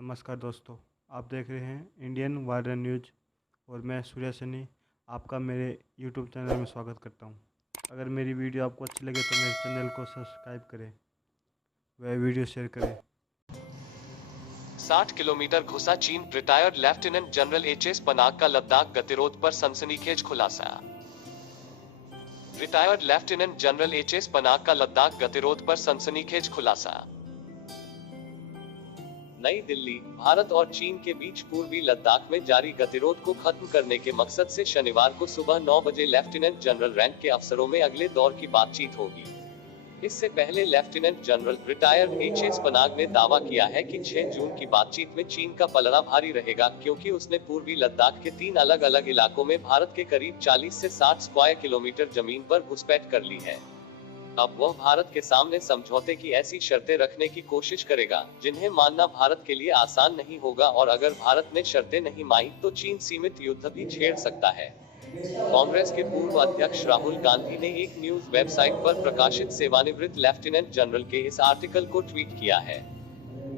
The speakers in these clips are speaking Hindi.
नमस्कार दोस्तों, आप देख रहे हैं इंडियन वायरल न्यूज और मैं सूर्या सैनी आपका मेरे यूट्यूब चैनल में स्वागत करता हूं। अगर मेरी वीडियो आपको अच्छी लगे तो मेरे चैनल को सब्सक्राइब करें व वीडियो शेयर करें। 60 किलोमीटर घुसा चीन, retired lieutenant general HS Panag का लद्दाख गतिरोध पर सनसनीखेज खुलासा। Retired lieutenant general HS Panag का लद्दाख गतिरोध पर सनसनीखेज खुलासा। नई दिल्ली। भारत और चीन के बीच पूर्वी लद्दाख में जारी गतिरोध को खत्म करने के मकसद से शनिवार को सुबह 9 बजे लेफ्टिनेंट जनरल रैंक के अफसरों में अगले दौर की बातचीत होगी। इससे पहले lieutenant general retired HS Panag ने दावा किया है कि 6 जून की बातचीत में चीन का पलड़ा भारी रहेगा, क्योंकि उसने पूर्वी लद्दाख के 3 अलग अलग इलाकों में भारत के करीब 40 से 60 स्क्वायर किलोमीटर जमीन पर घुसपैठ कर ली है। अब वह भारत के सामने समझौते की ऐसी शर्तें रखने की कोशिश करेगा जिन्हें मानना भारत के लिए आसान नहीं होगा, और अगर भारत ने शर्तें नहीं मानी तो चीन सीमित युद्ध भी छेड़ सकता है। कांग्रेस के पूर्व अध्यक्ष राहुल गांधी ने एक न्यूज वेबसाइट पर प्रकाशित सेवानिवृत्त लेफ्टिनेंट जनरल के इस आर्टिकल को ट्वीट किया है।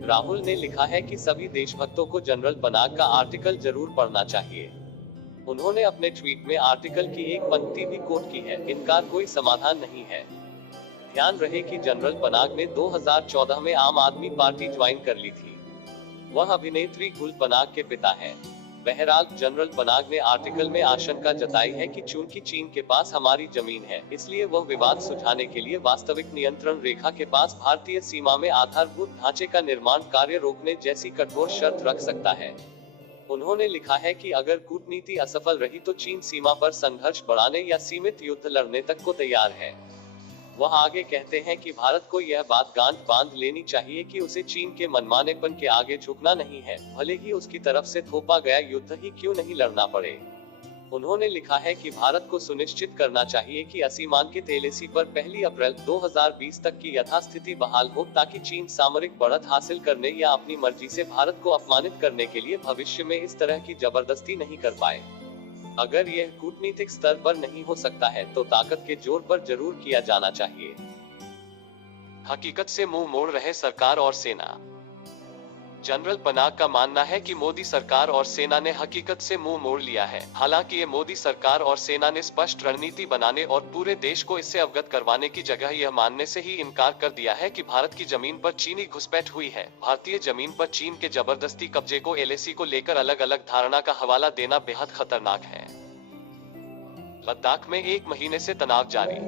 राहुल ने लिखा है कि सभी देशभक्तों को जनरल पनाग का आर्टिकल जरूर पढ़ना चाहिए। उन्होंने अपने ट्वीट में आर्टिकल की एक पंक्ति भी कोट की है, इनकार कोई समाधान नहीं है। ध्यान रहे कि जनरल पनाग ने 2014 में आम आदमी पार्टी ज्वाइन कर ली थी। वह अभिनेत्री गुल पनाग के पिता हैं। बहरहाल जनरल पनाग ने आर्टिकल में आशंका जताई है कि चूंकि चीन के पास हमारी जमीन है, इसलिए वह विवाद सुलझाने के लिए वास्तविक नियंत्रण रेखा के पास भारतीय सीमा में आधारभूत ढांचे का निर्माण कार्य रोकने जैसी कठोर शर्त रख सकता है। उन्होंने लिखा है कि अगर कूटनीति असफल रही तो चीन सीमा पर संघर्ष बढ़ाने या सीमित युद्ध लड़ने तक को तैयार है। वह आगे कहते हैं कि भारत को यह बात गांठ बांध लेनी चाहिए कि उसे चीन के मनमानेपन के आगे झुकना नहीं है, भले ही उसकी तरफ से थोपा गया युद्ध ही क्यों नहीं लड़ना पड़े। उन्होंने लिखा है कि भारत को सुनिश्चित करना चाहिए कि असीमांकित एलएसी पर 1 अप्रैल 2020 तक की यथास्थिति बहाल हो, ताकि चीन सामरिक बढ़त हासिल करने या अपनी मर्जी से भारत को अपमानित करने के लिए भविष्य में इस तरह की जबरदस्ती नहीं कर पाए। अगर यह कूटनीतिक स्तर पर नहीं हो सकता है तो ताकत के जोर पर जरूर किया जाना चाहिए। हकीकत से मुंह मोड़ रहे सरकार और सेना। जनरल पनाग का मानना है कि मोदी सरकार और सेना ने हकीकत से मुंह मोड़ लिया है। हालांकि ये मोदी सरकार और सेना ने स्पष्ट रणनीति बनाने और पूरे देश को इससे अवगत करवाने की जगह यह मानने से ही इनकार कर दिया है कि भारत की जमीन पर चीनी घुसपैठ हुई है। भारतीय जमीन पर चीन के जबरदस्ती कब्जे को एलएसी को लेकर अलग अलग धारणा का हवाला देना बेहद खतरनाक है। लद्दाख में 1 महीने से तनाव जारी।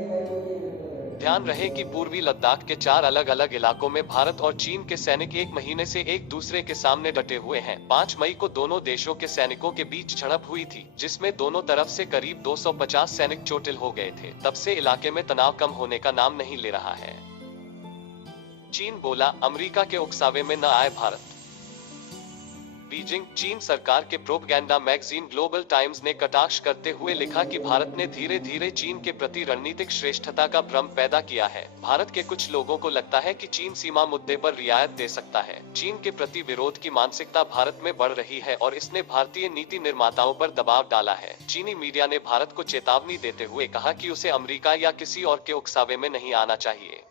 ध्यान रहे कि पूर्वी लद्दाख के 4 अलग अलग इलाकों में भारत और चीन के सैनिक 1 महीने से एक दूसरे के सामने डटे हुए हैं। 5 मई को दोनों देशों के सैनिकों के बीच झड़प हुई थी, जिसमें दोनों तरफ से करीब 250 सैनिक चोटिल हो गए थे। तब से इलाके में तनाव कम होने का नाम नहीं ले रहा है। चीन बोला, अमेरिका के उकसावे में न आए भारत। बीजिंग। चीन सरकार के प्रोपगेंडा मैगजीन ग्लोबल टाइम्स ने कटाक्ष करते हुए लिखा कि भारत ने धीरे धीरे चीन के प्रति रणनीतिक श्रेष्ठता का भ्रम पैदा किया है। भारत के कुछ लोगों को लगता है कि चीन सीमा मुद्दे पर रियायत दे सकता है। चीन के प्रति विरोध की मानसिकता भारत में बढ़ रही है और इसने भारतीय नीति निर्माताओं पर दबाव डाला है। चीनी मीडिया ने भारत को चेतावनी देते हुए कहा कि उसे अमेरिका या किसी और के उकसावे में नहीं आना चाहिए।